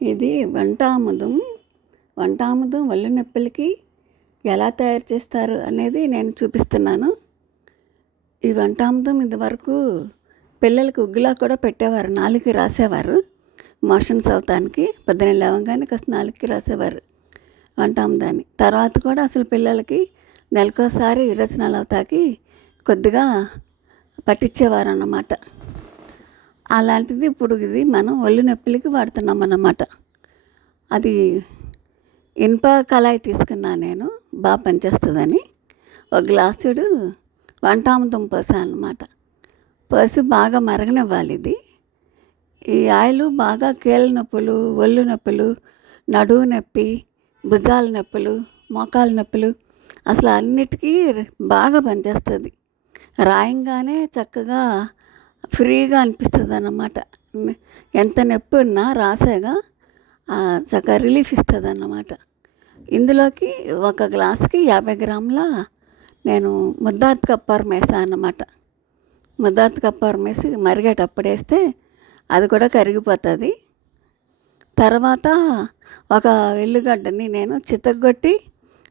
ఇది వంటాముదం ఒళ్ళు నొప్పులకి ఎలా తయారు చేస్తారు అనేది నేను చూపిస్తున్నాను. ఈ వంటాముదం ఇదివరకు పిల్లలకి ఉగ్గులా కూడా పెట్టేవారు, నాలుగుకి రాసేవారు. మోషన్స్ అవటానికి పొద్దున్న లేవగానే కాస్త నాలుగుకి రాసేవారు వంటాముదాన్ని. తర్వాత కూడా అసలు పిల్లలకి నెలకోసారి విరేచనాలు అవుతాకి కొద్దిగా పట్టించేవారు అన్నమాట. అలాంటిది ఇప్పుడు ఇది మనం ఒళ్ళు నొప్పులకి వాడుతున్నాం అన్నమాట. అది ఇనుప కళాయి తీసుకున్నాను నేను, బాగా పనిచేస్తుందని. ఒక గ్లాసుడు వంటాముదం పోసాను అన్నమాట. పోసి బాగా మరగనివ్వాలి. ఈ ఆయిల్ బాగా కీళ్ళ నొప్పులు, ఒళ్ళు నొప్పులు, నడువు నొప్పి, భుజాల నొప్పులు, మోకాలు నొప్పులు అసలు అన్నిటికీ బాగా పనిచేస్తుంది. రాయంగానే చక్కగా ఫ్రీగా అనిపిస్తుంది అన్నమాట. ఎంత నొప్పి ఉన్నా రాసేగా చక్కగా రిలీఫ్ ఇస్తుంది అన్నమాట. ఇందులోకి ఒక గ్లాసుకి 50 గ్రాముల నేను ముద్దార్థ కప్పూరం వేసాను అన్నమాట. ముద్దార్థ కప్పూరం వేసి మరిగేటప్పుడు వేస్తే అది కూడా కరిగిపోతుంది. తర్వాత ఒక వెల్లుగడ్డని నేను చితగ్గొట్టి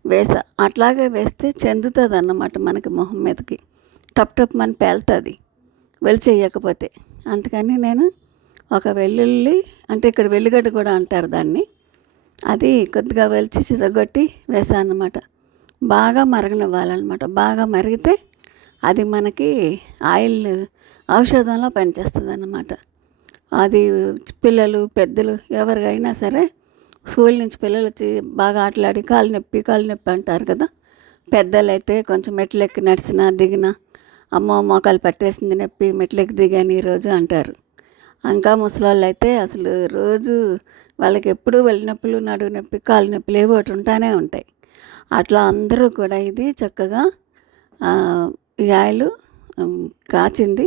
వేసా. అట్లాగే వేస్తే చెందుతుంది అన్నమాట మనకి మొహం మీదకి, టప్ టప్ అని పేలుతుంది వెలిచేయకపోతే. అందుకని నేను ఒక వెల్లుల్లి, అంటే ఇక్కడ వెల్లుగడ్డ కూడా అంటారు దాన్ని, అది కొద్దిగా వెలిచి చితగొట్టి వేసాను అన్నమాట. బాగా మరగనివ్వాలన్నమాట. బాగా మరిగితే అది మనకి ఆయిల్ ఔషధంలో పనిచేస్తుంది అన్నమాట. అది పిల్లలు పెద్దలు ఎవరికైనా సరే, స్కూల్ నుంచి పిల్లలు వచ్చి బాగా ఆటలాడి కాలు నొప్పి అంటారు కదా. పెద్దలు అయితే కొంచెం మెట్లెక్కి నడిచినా దిగినా అమ్మో మోకాలు పట్టేసింది నొప్పి, మెట్లెక్కి దిగాను ఈరోజు అంటారు. ఇంకా ముసలోళ్ళు అయితే అసలు రోజు వాళ్ళకి ఎప్పుడూ ఒళ్ళు నొప్పులు, నడువు నొప్పి, కాలు నొప్పులు ఏవో ఒకటి ఉంటానే ఉంటాయి. అట్లా అందరూ కూడా ఇది చక్కగా ఈ ఆయిల్ కాచింది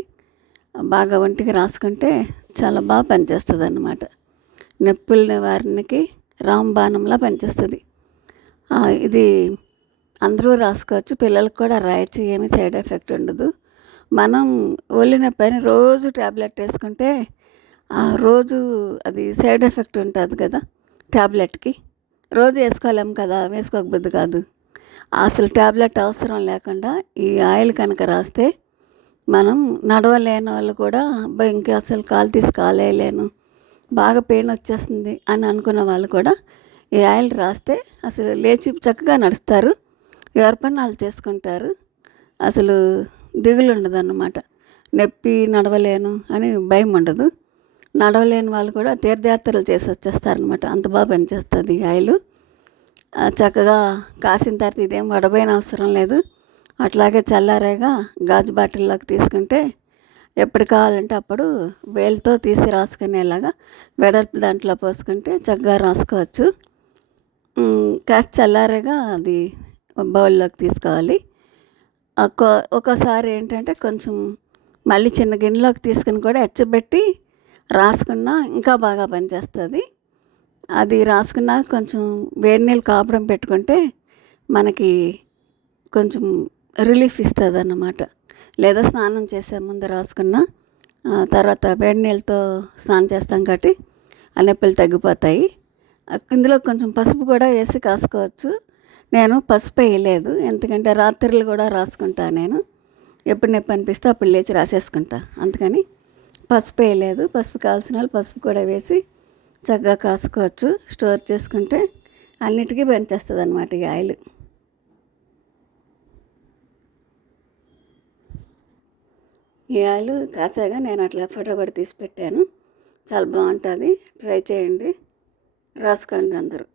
బాగా ఒంటికి రాసుకుంటే చాలా బాగా పనిచేస్తుంది అన్నమాట. నొప్పుల నివారణకి రాంబాణంలా పనిచేస్తుంది. ఇది అందరూ రాసుకోవచ్చు, పిల్లలకు కూడా రాయొచ్చు, ఏమీ సైడ్ ఎఫెక్ట్ ఉండదు. మనం ఒళ్ళు నొప్పి అని రోజు ట్యాబ్లెట్ వేసుకుంటే రోజు అది సైడ్ ఎఫెక్ట్ ఉంటుంది కదా. ట్యాబ్లెట్కి రోజు వేసుకోలేం కదా, వేసుకోకబుద్ధి కాదు. అసలు ట్యాబ్లెట్ అవసరం లేకుండా ఈ ఆయిల్ కనుక రాస్తే మనం నడవలేని వాళ్ళు కూడా ఇంకా అసలు కాలు తీసి కాలేయలేను, బాగా పెయిన్ వచ్చేస్తుంది అని అనుకున్న వాళ్ళు కూడా ఈ ఆయిల్ రాస్తే అసలు లేచి చక్కగా నడుస్తారు, ఎవరి పని వాళ్ళు చేసుకుంటారు. అసలు దిగులు ఉండదు అన్నమాట. నొప్పి, నడవలేను అని భయం ఉండదు. నడవలేని వాళ్ళు కూడా తీర్థయాత్రలు చేసి వచ్చేస్తారనమాట. అంత బాగా పనిచేస్తుంది ఈ ఆయిల్. చక్కగా కాసిన తర్వాత ఇదేం వడబోయిన అవసరం లేదు. అట్లాగే చల్లారేగా గాజు బాటిల్లోకి తీసుకుంటే ఎప్పుడు కావాలంటే అప్పుడు వేలుతో తీసి రాసుకునేలాగా వెడల్పు దాంట్లో పోసుకుంటే చక్కగా రాసుకోవచ్చు. కాస్త చల్లారేగా అది బౌల్లోకి తీసుకోవాలి. ఒక్కోసారి ఏంటంటే కొంచెం మళ్ళీ చిన్న గిన్నెలోకి తీసుకుని కూడా ఎచ్చబెట్టి రాసుకున్నా ఇంకా బాగా పనిచేస్తుంది. అది రాసుకున్నా కొంచెం వేడి నీళ్ళు కాపడం పెట్టుకుంటే మనకి కొంచెం రిలీఫ్ ఇస్తుంది అన్నమాట. లేదా స్నానం చేసే ముందు రాసుకున్న తర్వాత వేడి నీళ్ళతో స్నానం చేస్తాం కాబట్టి ఆ నొప్పులు తగ్గిపోతాయి. ఇందులో కొంచెం పసుపు కూడా వేసి కాసుకోవచ్చు. నేను పసుపు వేయలేదు, ఎందుకంటే రాత్రులు కూడా రాసుకుంటాను నేను. ఎప్పుడు నొప్పి అనిపిస్తే అప్పుడు లేచి రాసేసుకుంటా, అందుకని పసుపు వేయలేదు. పసుపు కావాల్సిన వాళ్ళు పసుపు కూడా వేసి చక్కగా కాసుకోవచ్చు. స్టోర్ చేసుకుంటే అన్నిటికీ పనిచేస్తుంది అన్నమాట ఈ ఆయిల్. ఈ ఆయిల్ కాసాగా నేను అట్లా ఫోటో కూడా తీసి పెట్టాను. చాలా బాగుంటుంది, ట్రై చేయండి, రాసుకోండి అందరూ.